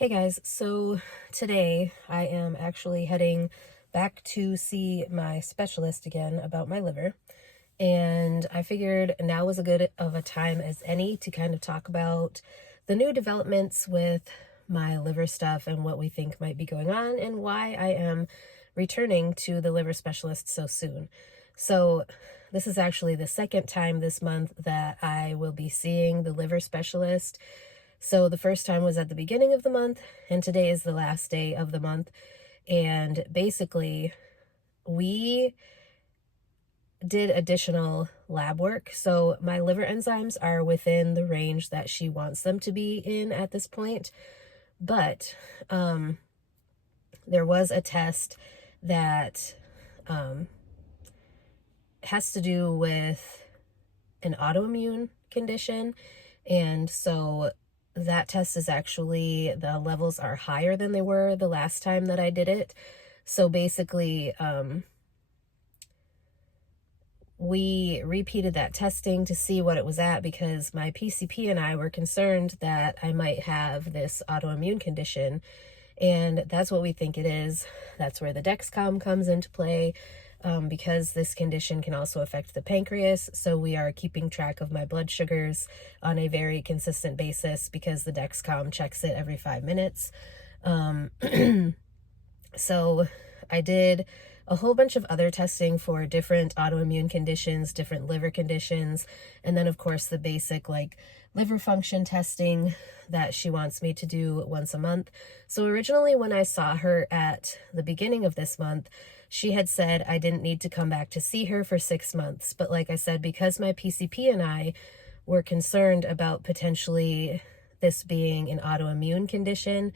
Hey guys, so today I am actually heading back to see my specialist again about my liver. And I figured now was a good of a time as any to kind of talk about the new developments with my liver stuff and what we think might be going on and why I am returning to the liver specialist so soon. So this is actually the second time this month that I will be seeing the liver specialist. So the first time was at the beginning of the month, and today is the last day of the month. And basically, we did additional lab work. So my liver enzymes are within the range that she wants them to be in at this point. But there was a test that has to do with an autoimmune condition. And so that test is actually, the levels are higher than they were the last time that I did it. So basically, we repeated that testing to see what it was at because my PCP and I were concerned that I might have this autoimmune condition. And that's what we think it is. That's where the Dexcom comes into play. Because this condition can also affect the pancreas. So we are keeping track of my blood sugars on a very consistent basis because the Dexcom checks it every 5 minutes. So I did a whole bunch of other testing for different autoimmune conditions, different liver conditions, and then of course the basic like liver function testing that she wants me to do once a month. So originally when I saw her at the beginning of this month, she had said I didn't need to come back to see her for 6 months. But like I said, because my PCP and I were concerned about potentially this being an autoimmune condition,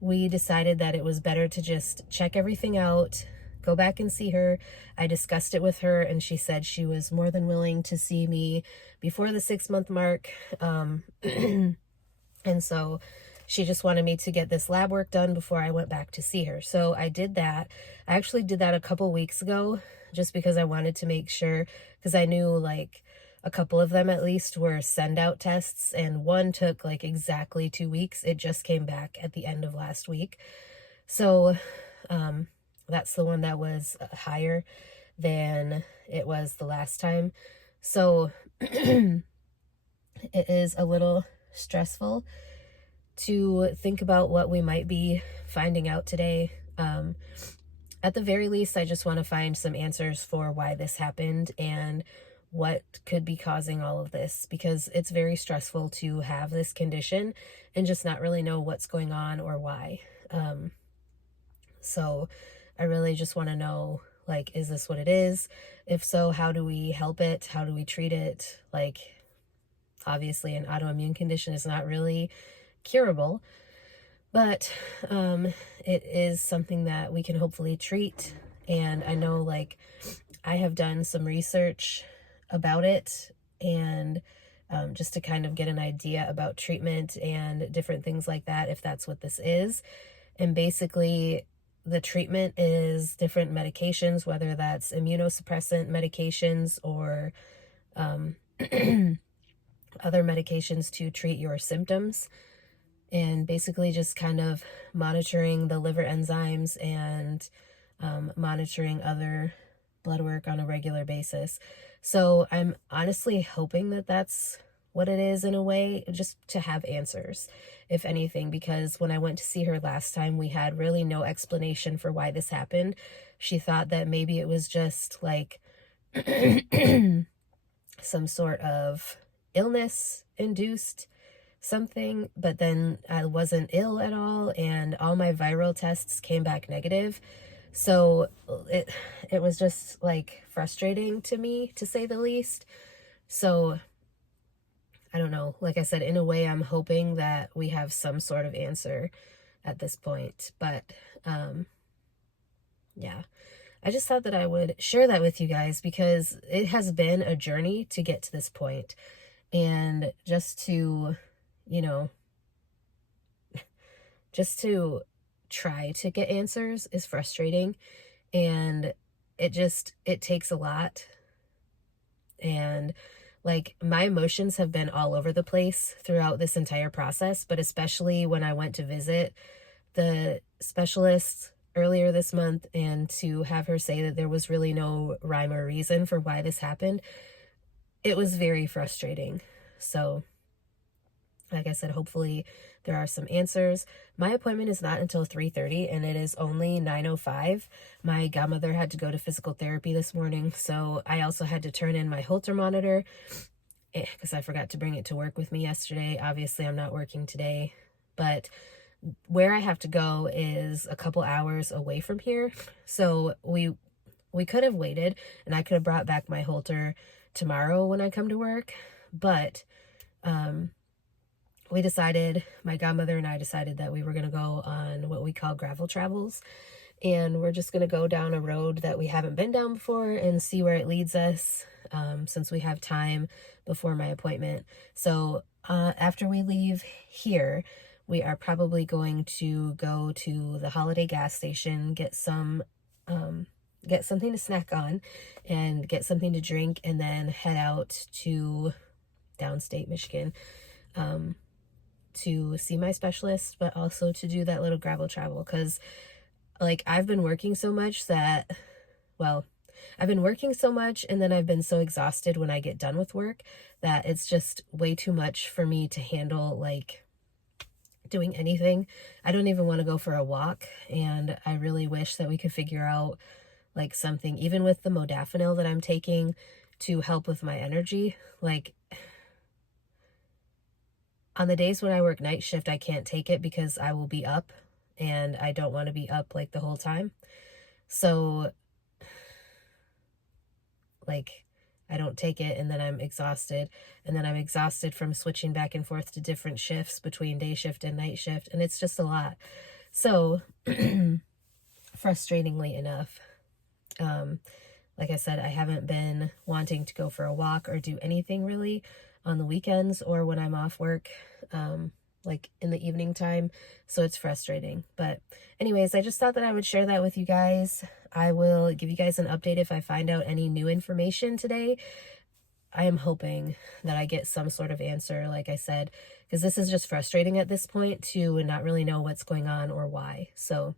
we decided that it was better to just check everything out, go back and see her. I discussed it with her and she said she was more than willing to see me before the 6-month mark. And so she just wanted me to get this lab work done before I went back to see her. So I did that. I actually did that a couple weeks ago just because I wanted to make sure, because I knew like a couple of them at least were send out tests and one took like exactly 2 weeks. It just came back at the end of last week. So that's the one that was higher than it was the last time. So it is a little stressful to think about what we might be finding out today. At the very least, I just want to find some answers for why this happened and what could be causing all of this, because it's very stressful to have this condition and just not really know what's going on or why. So I really just want to know, like, is this what it is? If so, how do we help it? How do we treat it? Like, obviously an autoimmune condition is not really curable, but it is something that we can hopefully treat. And I know, like, I have done some research about it and just to kind of get an idea about treatment and different things like that, if that's what this is. And basically the treatment is different medications, whether that's immunosuppressant medications or other medications to treat your symptoms, and basically just kind of monitoring the liver enzymes and monitoring other blood work on a regular basis. So I'm honestly hoping that that's what it is in a way, just to have answers, if anything, because when I went to see her last time, we had really no explanation for why this happened. She thought that maybe it was just like some sort of illness induced something, but then I wasn't ill at all and all my viral tests came back negative. So it was just like frustrating to me, to say the least. So I don't know, like I said, in a way I'm hoping that we have some sort of answer at this point. But yeah, I just thought that I would share that with you guys because it has been a journey to get to this point. And just to, you know, just to try to get answers is frustrating, and it takes a lot. And Like, my emotions have been all over the place throughout this entire process, but especially when I went to visit the specialist earlier this month and to have her say that there was really no rhyme or reason for why this happened, it was very frustrating. So, like I said, hopefully there are some answers. My appointment is not until 3:30 and it is only 9:05. My godmother had to go to physical therapy this morning, so I also had to turn in my Holter monitor because I forgot to bring it to work with me yesterday. Obviously, I'm not working today, but where I have to go is a couple hours away from here. So we could have waited and I could have brought back my Holter tomorrow when I come to work, but we decided, my godmother and I decided that we were going to go on what we call gravel travels. And we're just going to go down a road that we haven't been down before and see where it leads us, since we have time before my appointment. So after we leave here, we are probably going to go to the Holiday gas station, get something to snack on and get something to drink, and then head out to downstate Michigan to see my specialist, but also to do that little gravel travel. Because, like, I've been working so much that, well, I've been working so much and then I've been so exhausted when I get done with work that it's just way too much for me to handle, like, doing anything. I don't even want to go for a walk, and I really wish that we could figure out, like, something, even with the modafinil that I'm taking to help with my energy. Like, on the days when I work night shift, I can't take it because I will be up and I don't want to be up like the whole time. So, like, I don't take it and then I'm exhausted, and then I'm exhausted from switching back and forth to different shifts between day shift and night shift, and it's just a lot. So, frustratingly enough, like I said, I haven't been wanting to go for a walk or do anything really on the weekends or when I'm off work, like in the evening time. So it's frustrating. But anyways, I just thought that I would share that with you guys. I will give you guys an update if I find out any new information today. I am hoping that I get some sort of answer, like I said, because this is just frustrating at this point to not really know what's going on or why. So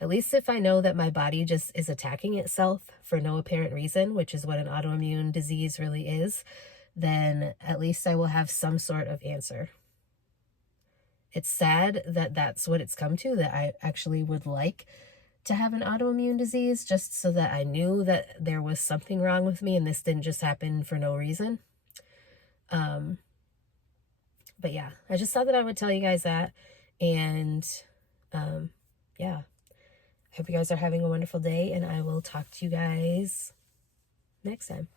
at least if I know that my body just is attacking itself for no apparent reason, which is what an autoimmune disease really is, then at least I will have some sort of answer. It's sad that that's what it's come to, that I actually would like to have an autoimmune disease just so that I knew that there was something wrong with me and this didn't just happen for no reason. But yeah, I just thought that I would tell you guys that. And yeah, I hope you guys are having a wonderful day, and I will talk to you guys next time.